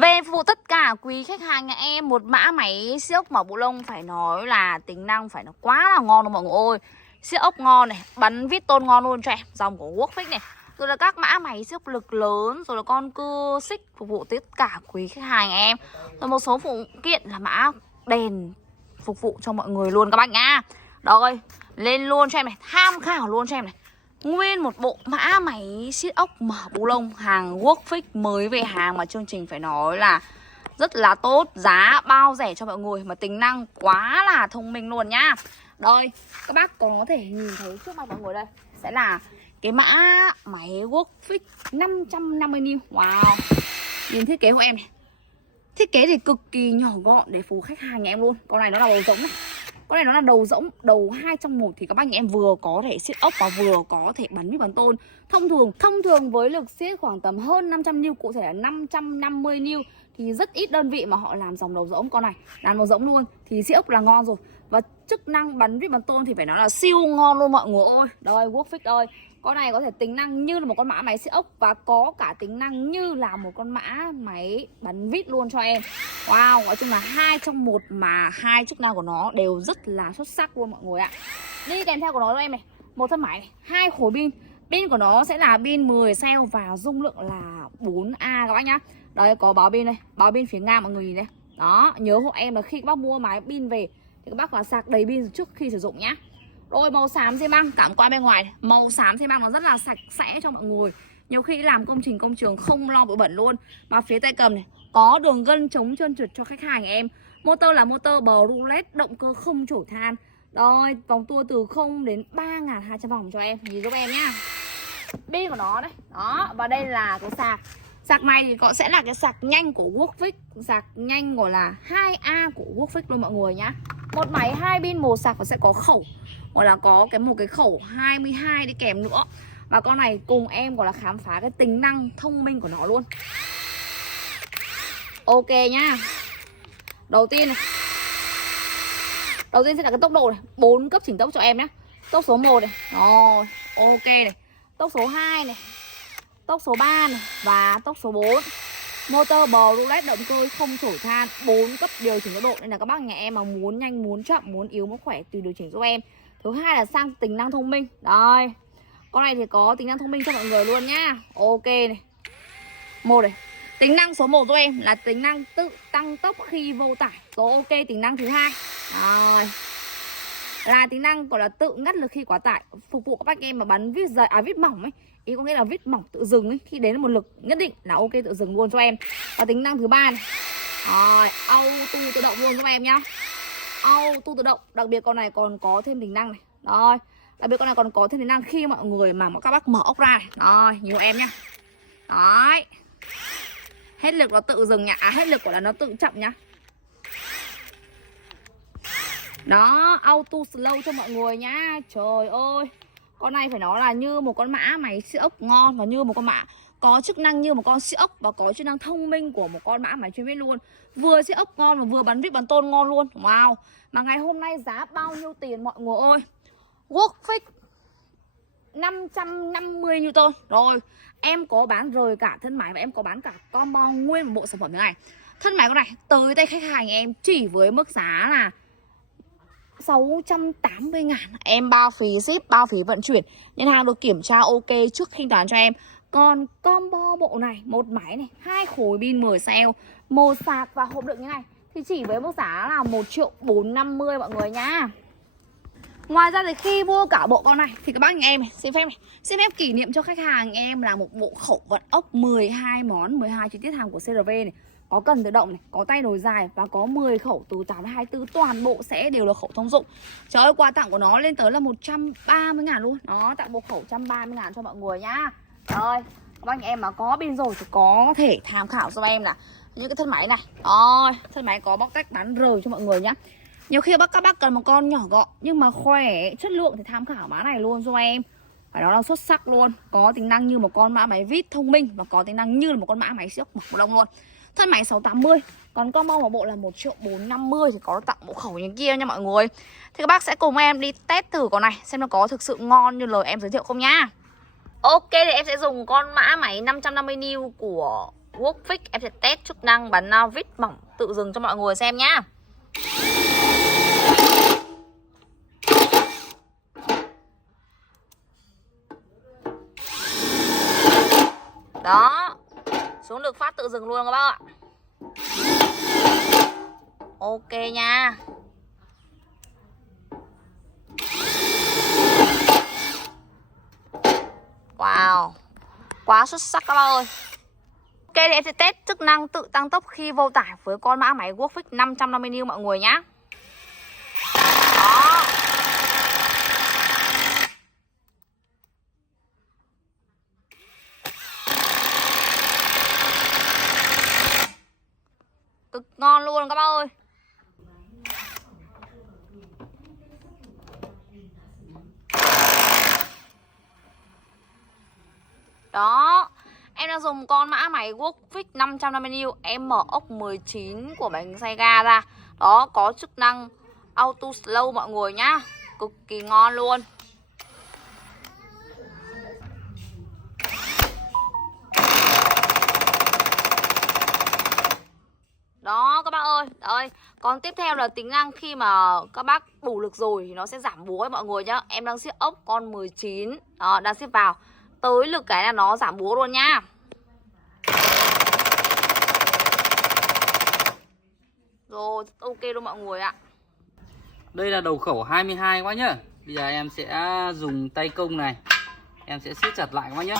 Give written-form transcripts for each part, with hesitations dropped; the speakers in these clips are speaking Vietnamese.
Về phục vụ tất cả quý khách hàng nhà em, một mã máy siêu ốc mỏ bộ lông phải nói là tính năng phải nó quá là ngon luôn mọi người ơi. Siêu ốc ngon này, bắn vít tôn ngon luôn cho em, dòng của Workfix này. Rồi là các mã máy siêu ốc lực lớn, rồi là con cưa xích phục vụ tất cả quý khách hàng nhà em. Rồi một số phụ kiện là mã đèn phục vụ cho mọi người luôn các bác nhá. Rồi, lên luôn cho em này, tham khảo luôn cho em này. Nguyên một bộ mã máy siết ốc mở bù lông hàng Workfix mới về hàng mà chương trình phải nói là rất là tốt, giá bao rẻ cho mọi người mà tính năng quá là thông minh luôn nhá. Đây, các bác có thể nhìn thấy trước mặt mọi người đây sẽ là cái mã máy Workfix 550W. Wow. Nhìn thiết kế của em này. Thiết kế thì cực kỳ nhỏ gọn để phù khách hàng nhà em luôn. Con này nó là đầu rỗng này. Con này nó là đầu rỗng, đầu 2 trong 1 thì các bác nhà em vừa có thể siết ốc và vừa có thể bắn vít bắn tôn. Thông thường với lực siết khoảng tầm hơn 500N, cụ thể là 550N thì rất ít đơn vị mà họ làm dòng đầu rỗng. Con này làm đầu rỗng luôn thì siết ốc là ngon rồi. Và chức năng bắn vít bắn tôn thì phải nói là siêu ngon luôn mọi người ơi. Đây Workfix ơi. Con này có thể tính năng như là một con mã máy siết ốc và có cả tính năng như là một con mã máy bắn vít luôn cho em. Wow, nói chung là 2 trong 1 mà hai chức năng của nó đều rất là xuất sắc luôn mọi người ạ. Đi kèm theo của nó cho em này, một thân máy này, 2 khối pin. Pin của nó sẽ là pin 10 cell và dung lượng là 4A các bác nhá. Đây có báo pin đây, báo pin phía ngang mọi người nhìn đây. Đó, nhớ hộ em là khi các bác mua máy pin về thì các bác là sạc đầy pin trước khi sử dụng nhá. Rồi màu xám xi măng, cảm qua bên ngoài này. Màu xám xi măng nó rất là sạch sẽ cho mọi người. Nhiều khi làm công trình công trường không lo bụi bẩn luôn. Mà phía tay cầm này có đường gân chống trơn trượt cho khách hàng em. Motor là motor bờ roulette, động cơ không chổi than. Rồi vòng tua từ 0 đến 3.200 vòng cho em. Nhìn giúp em nhá. Pin của nó đây. Đó, và đây là cái sạc. Sạc này thì có sẽ là cái sạc nhanh của Workfix. Sạc nhanh gọi là 2A của Workfix luôn mọi người nhá. Một máy 2 pin một sạc và sẽ có khẩu, hoặc là có một cái khẩu 22 đi kèm nữa. Và con này cùng em gọi là khám phá cái tính năng thông minh của nó luôn. Ok nhá. Đầu tiên sẽ là cái tốc độ này, 4 cấp chỉnh tốc cho em nhé. Tốc số 1 này. Rồi, ok này. Tốc số 2 này. Tốc số 3 này và tốc số 4. Motor bò roulette, động cơ không chổi than, 4 cấp điều chỉnh tốc độ nên là các bác nhà em mà muốn nhanh, muốn chậm, muốn yếu, muốn khỏe tùy điều chỉnh giúp em. Thứ hai là sang tính năng thông minh. Đây. Con này thì có tính năng thông minh cho mọi người luôn nhá. Ok này. Một này. Tính năng số 1 giúp em là tính năng tự tăng tốc khi vô tải. Rồi ok, tính năng thứ hai. Rồi. Là tính năng gọi là tự ngắt lực khi quá tải, phục vụ các bác em mà bắn vít dày vít mỏng ấy. Ý có nghĩa là vít mỏng tự dừng ấy, khi đến một lực nhất định là ok tự dừng luôn cho em. Và tính năng thứ ba này. Rồi, auto tự động luôn giúp em nhá. Auto tự động, đặc biệt con này còn có thêm tính năng này. Rồi, đặc biệt con này còn có thêm tính năng khi mọi người mà các bác mở ốc ra này. Rồi, nhiều em nhá. Đấy. Hết lực nó tự dừng nhá, hết lực của là nó tự chậm nhá. Đó, auto slow cho mọi người nhá. Trời ơi, con này phải nói là như một con mã máy siêu ốc ngon và như một con mã có chức năng như một con siêu ốc và có chức năng thông minh của một con mã máy chuyên viết luôn. Vừa siêu ốc ngon và vừa bắn vít bắn tôn ngon luôn. Wow. Mà ngày hôm nay giá bao nhiêu tiền mọi người ơi? Workfix 550N. Rồi, em có bán rời cả thân máy và em có bán cả combo nguyên một bộ sản phẩm như này. Thân máy con này tới tay khách hàng em chỉ với mức giá là 680.000. Em bao phí ship, bao phí vận chuyển, nhân hàng được kiểm tra ok trước thanh toán cho em. Còn combo bộ này, một máy này, 2 khối pin 10 cell, một sạc và hộp đựng như này thì chỉ với mức giá là 1.450.000 mọi người nhá. Ngoài ra thì khi mua cả bộ con này thì các bác nhà em này, xin phép kỷ niệm cho khách hàng em là một bộ khẩu vận ốc 12 món, 12 chi tiết hàng của CRV này. Có cần tự động này, có tay nồi dài và có 10 khẩu từ 8 đến 24, toàn bộ sẽ đều là khẩu thông dụng. Trời ơi, quà tặng của nó lên tới là 130.000 luôn. Đó, tặng bộ khẩu 130.000 cho mọi người nhá. Rồi, các bác nhà em mà có pin rồi thì có thể tham khảo cho em là những cái thân máy này. Rồi, thân máy có bóc tách bán rời cho mọi người nhá. Nhiều khi các bác cần một con nhỏ gọn nhưng mà khỏe, chất lượng thì tham khảo mã này luôn cho em. Phải nói là xuất sắc luôn. Có tính năng như một con mã máy vít thông minh và có tính năng như là một con mã máy siêu mọc bộ lông luôn. Thân máy 680. Còn combo một bộ là 1.450.000 thì có tặng bộ khẩu như kia nha mọi người. Thì các bác sẽ cùng em đi test thử con này xem nó có thực sự ngon như lời em giới thiệu không nhá. Ok, thì em sẽ dùng con mã máy 550N của Workfix em sẽ test chức năng bắn vít mỏng tự dừng cho mọi người xem nhá. Đó, xuống được phát tự dừng luôn các bác ạ. Ok nha. Wow, quá xuất sắc các bác ơi. Ok thì em sẽ test chức năng tự tăng tốc khi vô tải với con mã máy Workfix 550N mọi người nhá. Đó. Cực ngon luôn các bác ơi. Đó, em đang dùng con mã máy Workfix 550N, em mở ốc 19 của bánh xe ga ra. Đó, có chức năng auto slow mọi người nhá. Cực kỳ ngon luôn. Đó các bác ơi, đây. Còn tiếp theo là tính năng khi mà các bác đủ lực rồi thì nó sẽ giảm búa ấy mọi người nhá. Em đang siết ốc con 19, đó, đang siết vào. Tới lực cái là nó giảm búa luôn nhá. Rồi, ok luôn mọi người ạ. Đây là đầu khẩu 22 quá nhá. Bây giờ em sẽ dùng tay công này, em sẽ siết chặt lại quá nhá.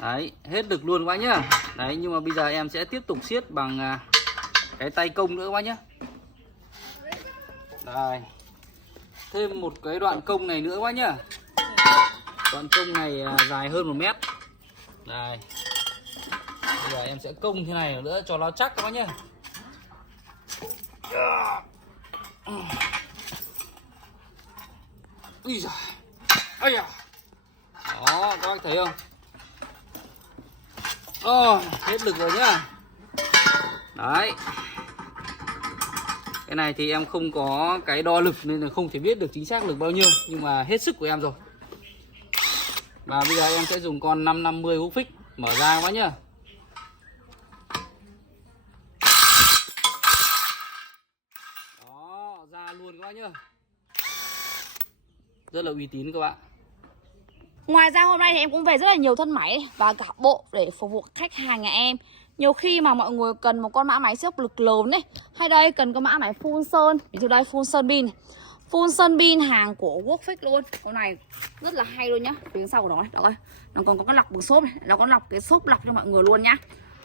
Đấy, hết lực luôn quá nhá. Đấy, nhưng mà bây giờ em sẽ tiếp tục siết bằng cái tay công nữa quá nhá. Đây, thêm một cái đoạn công này nữa quá nhá. Đoạn công này dài hơn 1 mét. Đây, bây giờ em sẽ công thế này nữa cho nó chắc các bác nhá. Ui giời. Ây da. Đó, các bác thấy không? Hết lực rồi nhá. Đấy. Cái này thì em không có cái đo lực nên là không thể biết được chính xác lực bao nhiêu, nhưng mà hết sức của em rồi. Và bây giờ em sẽ dùng con 550 Workfix mở ra quá nhá. Đó, ra luôn các bác nhá. Rất là uy tín các bạn. Ngoài ra hôm nay thì em cũng về rất là nhiều thân máy và cả bộ để phục vụ khách hàng nhà em. Nhiều khi mà mọi người cần một con mã máy siêu lực lớn này, hay đây cần có mã máy full sơn, ví dụ đây full sơn pin này. Full sơn pin hàng của Workfix luôn. Con này rất là hay luôn nhá. Phía sau của nó này, đó ơi. Nó còn có cái lọc bằng xốp này, nó có lọc cái xốp lọc cho mọi người luôn nhá.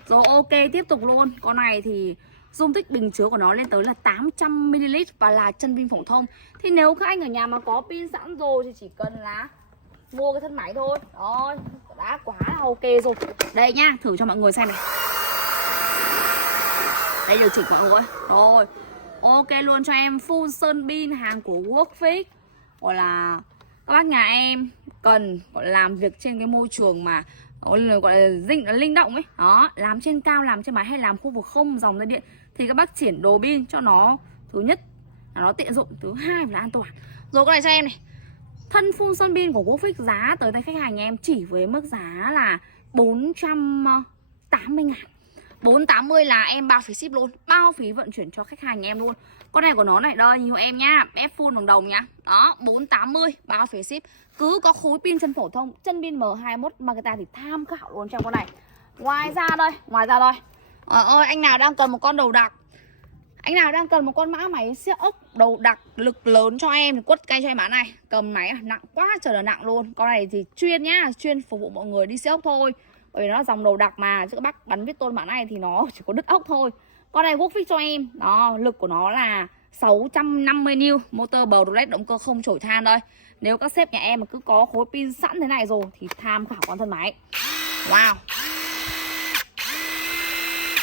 Rồi ok, tiếp tục luôn. Con này thì dung tích bình chứa của nó lên tới là 800ml và là chân pin phổ thông. Thì nếu các anh ở nhà mà có pin sẵn rồi thì chỉ cần là mua cái thân máy thôi. Đó, đã quá là ok rồi. Đây nhá, thử cho mọi người xem này. Đây điều chỉnh mọi người. Rồi, ok luôn cho em full sơn pin hàng của Workfix. Gọi là các bác nhà em cần gọi là làm việc trên cái môi trường mà gọi là linh động ấy. Đó, làm trên cao, làm trên mái hay làm khu vực không dòng dây điện thì các bác chuyển đồ pin cho nó, thứ nhất là nó tiện dụng, thứ hai là an toàn. Rồi cái này cho em này. Thân full sơn pin của Workfix giá tới tay khách hàng nhà em chỉ với mức giá là 480.000. 480 là em bao phí ship luôn, bao phí vận chuyển cho khách hàng nhà em luôn. Con này của nó này, đây nhiều em nhá, ép full bằng đồng nhá. Đó, 480 bao phí ship. Cứ có khối pin chân phổ thông, chân pin M21 Makita thì tham khảo luôn trong con này. Ngoài ra đây, ơi anh nào đang cần một con đầu đặc, anh nào đang cần một con mã máy siếc ốc đầu đặc lực lớn cho em thì quất cây cho em bán này. Cầm máy nặng quá trời là nặng luôn. Con này thì chuyên nhá, chuyên phục vụ mọi người đi siếc ốc thôi. Bởi vì nó là dòng đầu đặc mà, chứ các bác bắn vít tôn bản này thì nó chỉ có đứt ốc thôi. Con này Workfix cho em. Đó, lực của nó là 650N, motor bầu roulette, động cơ không chổi than đây. Nếu các sếp nhà em mà cứ có khối pin sẵn thế này rồi thì tham khảo con thân máy. Wow.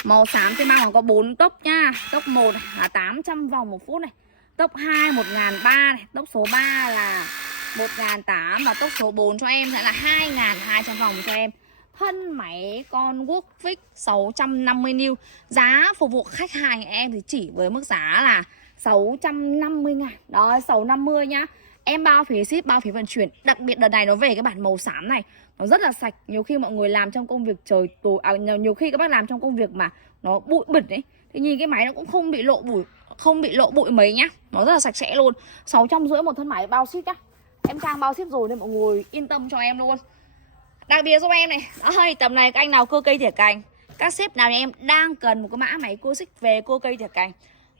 Màu xám trên mang có 4 tốc nha. Tốc 1 là 800 vòng một phút này. Tốc 2 1003 này, tốc số 3 là 1008 và tốc số 4 cho em sẽ là 2200 vòng cho em. Thân máy con Workfix 650N. Giá phục vụ khách hàng em thì chỉ với mức giá là 650.000. Đó, 650 nhá. Em bao phí ship, bao phí vận chuyển. Đặc biệt đợt này nó về cái bản màu xám này, nó rất là sạch. Nhiều khi mọi người làm trong công việc trời tối nhiều khi các bác làm trong công việc mà nó bụi bẩn ấy, thì nhìn cái máy nó cũng không bị lộ bụi mấy nhá. Nó rất là sạch sẽ luôn. 650 một thân máy bao ship nhá. Em Trang bao ship rồi nên mọi người yên tâm cho em luôn. Đặc biệt giúp em này. Đấy, tầm này các anh nào cưa cây tỉa cành, các sếp nào nhà em đang cần một cái mã máy cưa xích về cưa cây tỉa cành,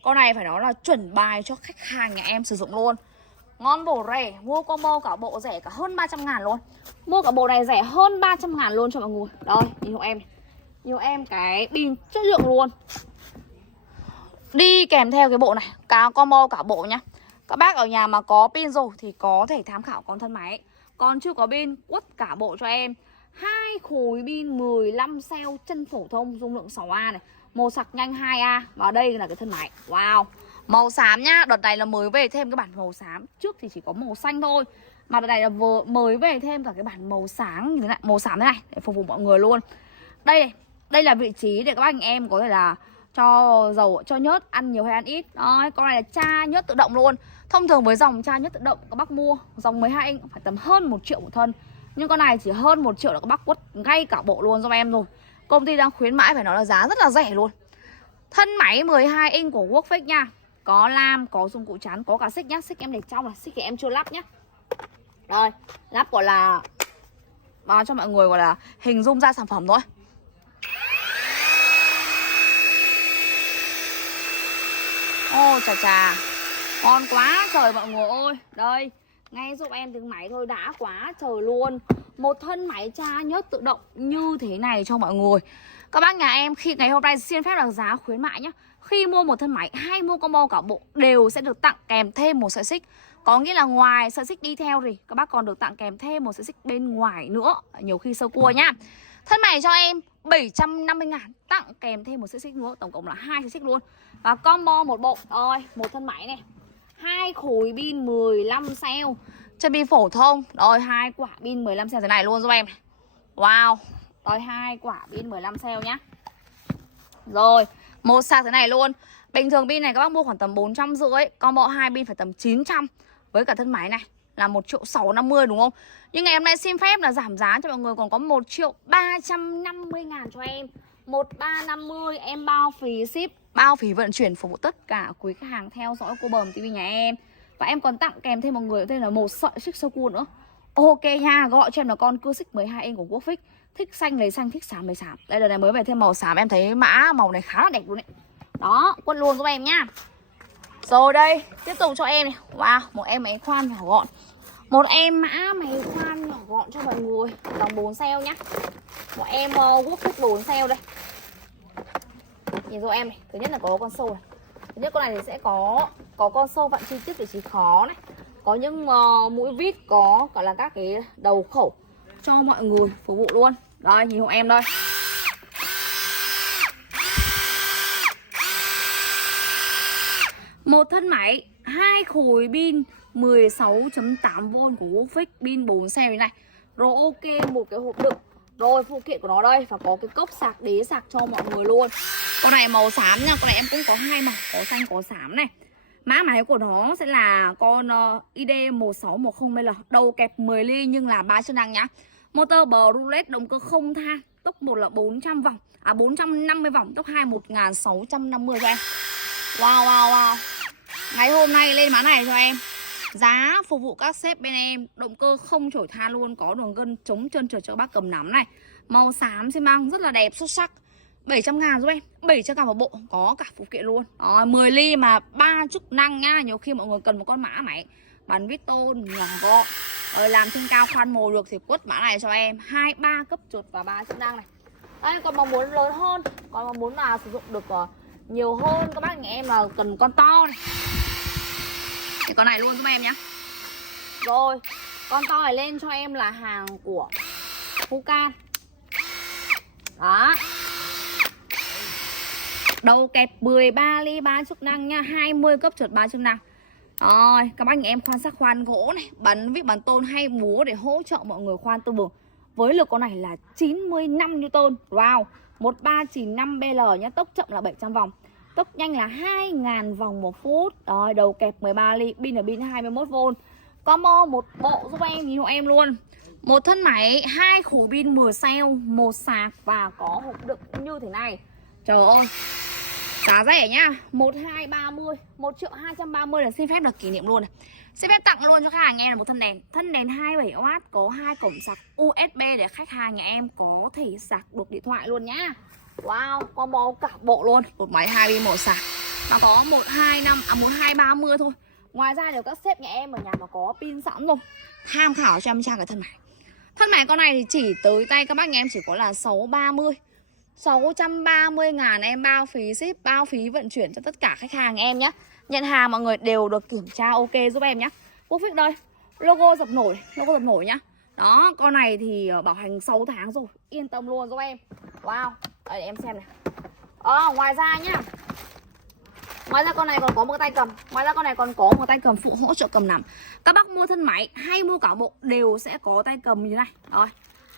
con này phải nói là chuẩn bài cho khách hàng nhà em sử dụng luôn. Ngon bổ rẻ, mua combo cả bộ rẻ cả hơn 300.000 luôn. Mua cả bộ này rẻ hơn 300.000 luôn cho mọi người. Đây, nhìn hộ em này. Nhìn hộ em cái pin chất lượng luôn. Đi kèm theo cái bộ này, cả combo cả bộ nhá. Các bác ở nhà mà có pin rồi thì có thể tham khảo con thân máy. Còn chưa có pin, quất cả bộ cho em. 2 khối pin 15 cell chân phổ thông dung lượng 6A này. Màu sạc nhanh 2A. Và đây là cái thân máy. Wow. Màu xám nhá, đợt này là mới về thêm cái bản màu xám. Trước thì chỉ có màu xanh thôi. Mà đợt này là mới về thêm cả cái bản màu sáng như thế này, màu xám thế này để phục vụ mọi người luôn. Đây là vị trí để các anh em có thể là cho dầu, cho nhớt, ăn nhiều hay ăn ít. Đấy, con này là tra nhớt tự động luôn. Thông thường với dòng tra nhớt tự động các bác mua dòng 12 inch phải tầm hơn 1 triệu một thân. Nhưng con này chỉ hơn 1 triệu là các bác quất ngay cả bộ luôn giúp em rồi. Công ty đang khuyến mãi phải nói là giá rất là rẻ luôn. Thân máy 12 inch của Workfix nha. Có lam, có dụng cụ chắn, có cả xích nhá. Xích em để trong là xích thì em chưa lắp nhá. Rồi, lắp gọi là cho mọi người gọi là hình dung ra sản phẩm thôi. Ô chà chà, ngon quá trời mọi người ơi. Đây, nghe giúp em tiếng máy thôi đã quá trời luôn. Một thân máy tra nhớt tự động như thế này cho mọi người. Các bác nhà em khi ngày hôm nay xin phép là giá khuyến mại nhé. Khi mua một thân máy hay mua combo cả bộ đều sẽ được tặng kèm thêm một sợi xích. Có nghĩa là ngoài sợi xích đi theo thì các bác còn được tặng kèm thêm một sợi xích bên ngoài nữa. Nhiều khi sơ cua nhá. Thân máy cho em 750.000, tặng kèm thêm một sợi xích nữa, tổng cộng là 2 sợi xích luôn. Và combo một bộ. Rồi, một thân máy này. 2 khối pin 15 cell. Chân pin phổ thông. Rồi 2 quả pin 15 cell thế này luôn giúp em. Wow. Rồi 2 quả pin 15 cell nhá. Rồi, một sạc thế này luôn. Bình thường pin này các bác mua khoảng tầm 450, combo 2 pin phải tầm 900. Với cả thân máy này là 1.650.000 đúng không? Nhưng ngày hôm nay xin phép là giảm giá cho mọi người còn có 1.350.000 cho em. 1.350 em bao phí ship, bao phí vận chuyển phục vụ tất cả quý khách hàng theo dõi cô Bờm TV nhà em. Và em còn tặng kèm thêm mọi người tên là một sợi xích sơ cua nữa. Ok nha, gọi cho em là con cưa xích 12 inch của Workfix. Thích xanh lấy xanh, thích xám lấy xám. Đây là này mới về thêm màu xám, em thấy mã màu này khá là đẹp luôn đấy. Đó, quất luôn giúp em nhá. Rồi đây, tiếp tục cho em này. Wow, một em máy khoan nhỏ gọn. Một em mã máy khoan nhỏ gọn cho mọi người. Dòng 4 cell nhá. Một em Workfix 4 cell đây. Nhìn giúp em này. Thứ nhất là có con sâu này. Thứ nhất con này thì sẽ có con sâu vặn chi tiết vị trí khó này. Có những mũi vít, có gọi là các cái đầu khẩu cho mọi người phục vụ luôn. Đây, nhìn hộ em đây. Một thân máy 2 khối pin 16.8V của Workfix, pin 4 cell này. Rồi ok, một cái hộp đựng. Rồi phụ kiện của nó đây, và có cái cốc sạc, đế sạc cho mọi người luôn. Con này màu xám nha, con này em cũng có 2 màu, có xanh có xám này. Mã máy của nó sẽ là con ID1610BL, đầu kẹp 10 ly nhưng là 3 chức năng nhá. Motor Brulet, động cơ không than, tốc 1 là 400 vòng, 450 vòng, tốc 2 1650 cho em. Wow wow wow. Ngày hôm nay lên mã này cho em. Giá phục vụ các sếp bên em, động cơ không chổi than luôn, có đường gân chống chân trượt cho bác cầm nắm này. Màu xám xi măng rất là đẹp, xuất sắc. 700.000 giúp em, 700.000 một bộ, có cả phụ kiện luôn. Đó, 10 ly mà 3 chức năng nhá. Nhiều khi mọi người cần một con mã máy bắn vít tôn nhỏ gọn, làm trên cao khoan mồi được thì quất mã này cho em. 2, 3 cấp chuột và 3 chức năng này. Đây, còn mong muốn lớn hơn, còn mong muốn là sử dụng được nhiều hơn, các bác nhà em là cần con to này. Thì con này luôn giúp em nhá. Rồi, con to này lên cho em là hàng của Fukan. Đó. Đầu kẹp 13 ly 3 chức năng nha, 20 cấp trượt 3 chức năng. Rồi, các bác nhà em khoan sắc khoan gỗ này, bắn vít bắn tôn hay búa để hỗ trợ mọi người khoan tư bường. Với lực con này là 95 Newton. Wow, 1395BL nhá, tốc chậm là 700 vòng. Tốc nhanh là 2.000 vòng một phút. Rồi, đầu kẹp 13 ly, pin là pin 21V. Combo một bộ giúp em, nhìn hộ em luôn. Một thân máy, 2 khối pin 10 cell, 1 sạc và có hộp đựng như thế này. Trời ơi, giá rẻ nhá, 1230, 1.230.000 là xin phép được kỷ niệm luôn này. Xin phép tặng luôn cho khách hàng em là một thân đèn 27W có 2 cổng sạc USB để khách hàng nhà em có thể sạc được điện thoại luôn nhá. Wow, combo cả bộ luôn, một máy 2 pin 1 sạc. Nó có 1230 thôi. Ngoài ra đều các sếp nhà em ở nhà mà có pin sẵn rồi. Tham khảo cho em trang cái thân máy. Thân máy con này thì chỉ tới tay các bác nhà em chỉ có là 630.000 em, bao phí ship, bao phí vận chuyển cho tất cả khách hàng em nhé. Nhận hàng mọi người đều được kiểm tra ok giúp em nhé. Quốc Fix đây, logo dập nổi nhá. Đó, con này thì bảo hành 6 tháng rồi, yên tâm luôn giúp em. Wow, đây để em xem này. Ngoài ra nhá, ngoài ra con này còn có một tay cầm. Ngoài ra con này còn có một tay cầm phụ hỗ trợ cầm nằm. Các bác mua thân máy hay mua cả bộ đều sẽ có tay cầm như thế này. Rồi,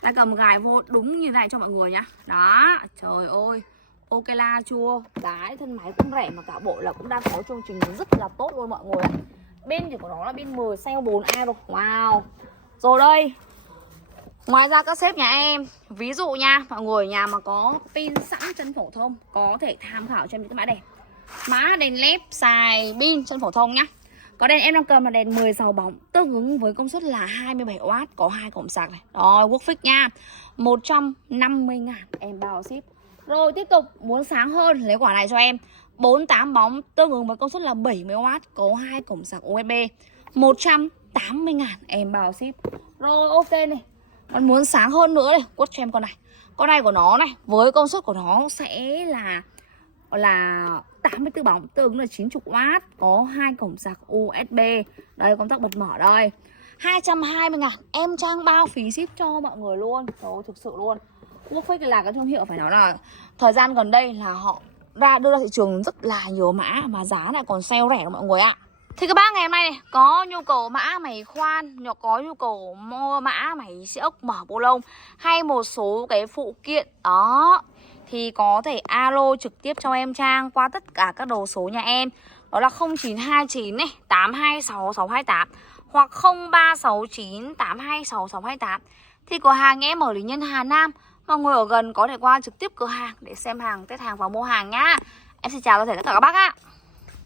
tay cầm gài vô đúng như thế này cho mọi người nhá. Đó, trời ơi, ok la chua. Đấy, thân máy cũng rẻ mà cả bộ là cũng đang có chương trình rất là tốt luôn mọi người ạ. Pin thì của nó là pin 10 cell 4A rồi. Wow. Rồi đây, ngoài ra các sếp nhà em, ví dụ nha, mọi người nhà mà có pin sẵn chân phổ thông có thể tham khảo cho em những cái mã đèn. Mã đèn led xài pin chân phổ thông nhá. Có đèn em đang cầm là đèn 16 bóng, tương ứng với công suất là 27W, có 2 cổng sạc này. Rồi, Quốc Fix nha, 150.000 em bao ship. Rồi tiếp tục muốn sáng hơn lấy quả này cho em, 48 bóng tương ứng với công suất là 70W, có 2 cổng sạc USB, 180.000 em bao ship. Rồi ok này. Còn muốn sáng hơn nữa này, quất cho em con này. Con này của nó này, với công suất của nó sẽ là 84 bóng, tương ứng là 90W, có 2 cổng sạc USB. Đây, công tắc bật mở đây. 220.000 em trang bao phí ship cho mọi người luôn. Trời ơi, thực sự luôn. Quốc Fix là cái thương hiệu phải nói là thời gian gần đây là họ đưa ra thị trường rất là nhiều mã mà giá lại còn sale rẻ mọi người ạ. Thì các bác ngày hôm nay này có nhu cầu mã máy khoan, có nhu cầu mua mã máy xi ốc mở bộ lông hay một số cái phụ kiện đó thì có thể alo trực tiếp cho em Trang qua tất cả các đầu số nhà em. Đó là 0929 này 826 628 hoặc 0369 826 628. Thì cửa hàng em ở Lý Nhân Hà Nam, mọi người ở gần có thể qua trực tiếp cửa hàng để xem hàng, test hàng và mua hàng nhá. Em xin chào tất cả các bác ạ.